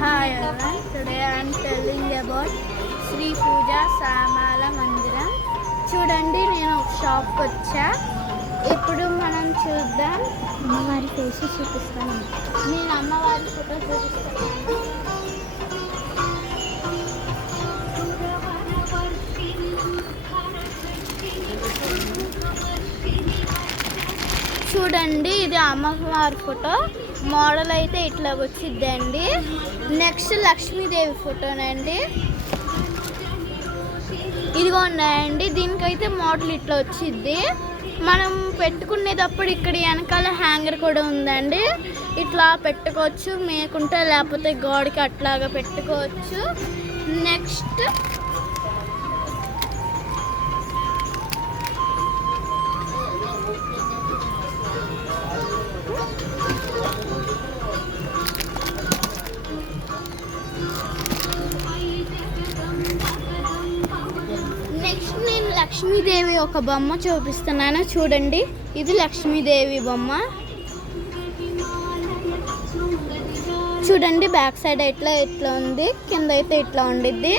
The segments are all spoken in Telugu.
Hi everyone, today I am telling about Shri పూజ సామాల మందిరం. చూడండి, నేను ఒక షాప్కి వచ్చా. ఇప్పుడు మనం చూద్దాం. అమ్మవారి ఫేస్ చూపిస్తాను. నేను అమ్మవారి ఫోటో చూపిస్తాను. చూడండి, ఇది అమ్మవారి ఫోటో. మోడల్ అయితే ఇట్లా వచ్చిద్దండి. నెక్స్ట్ లక్ష్మీదేవి ఫోటోనండి. ఇదిగో ఉన్నాయండి. దీనికైతే మోడల్ ఇట్లా వచ్చిద్ది. మనం పెట్టుకునేటప్పుడు ఇక్కడ వెనకాల హ్యాంగర్ కూడా ఉందండి. ఇట్లా పెట్టుకోవచ్చు, మేకుంటే లేకపోతే గోడకి అట్లాగా పెట్టుకోవచ్చు. నెక్స్ట్ నేను లక్ష్మీదేవి ఒక బొమ్మ చూపిస్తున్నాను. చూడండి, ఇది లక్ష్మీదేవి బొమ్మ. చూడండి, బ్యాక్ సైడ్ ఇట్లా ఉంది, కింద అయితే ఇట్లా ఉండిద్ది.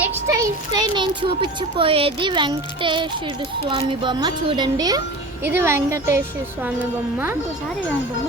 నెక్స్ట్ అయితే నేను చూపించబోయేది వెంకటేశ్వర స్వామి బొమ్మ. చూడండి, ఇది వెంకటేశ్వర స్వామి బొమ్మ. ఇంకోసారి బొమ్మ